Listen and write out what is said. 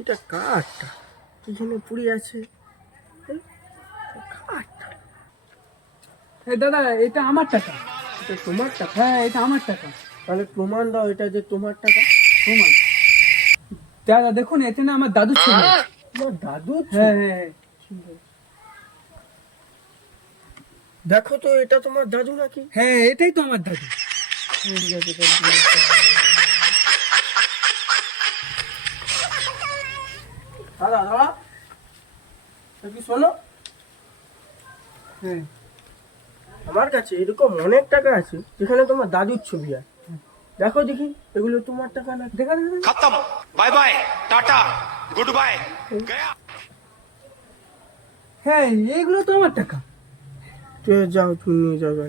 এটা কাঠটা এখানে পুড়ে আছে, কাঠটা। দাদা এটা আমার টাকা। এটা তোমার টাকা? হ্যাঁ এটা আমার টাকা। তাহলে প্রমাণ দাও এটা যে তোমার টাকা। প্রমাণ? দাদা দেখুন এতে না আমার দাদুর ছবি আছে। তোমার দাদু? হ্যাঁ হ্যাঁ হ্যাঁ। দেখো তো এটা তোমার দাদু নাকি? হ্যাঁ এটাই তো আমার দাদু। ঠিক আছে, দাদা দাদা কি শোনো, হ্যাঁ আমার কাছে এরকম অনেক টাকা আছে যেখানে তোমার দাদুর ছবি আছে। দেখো দেখি এগুলো তোমার টাকা না। দেখা দেখা। खत्म, bye bye, tata, goodbye, गया। হ্যাঁ এইগুলো তো আমার টাকা। যাও তুমি নিয়ে যাবে।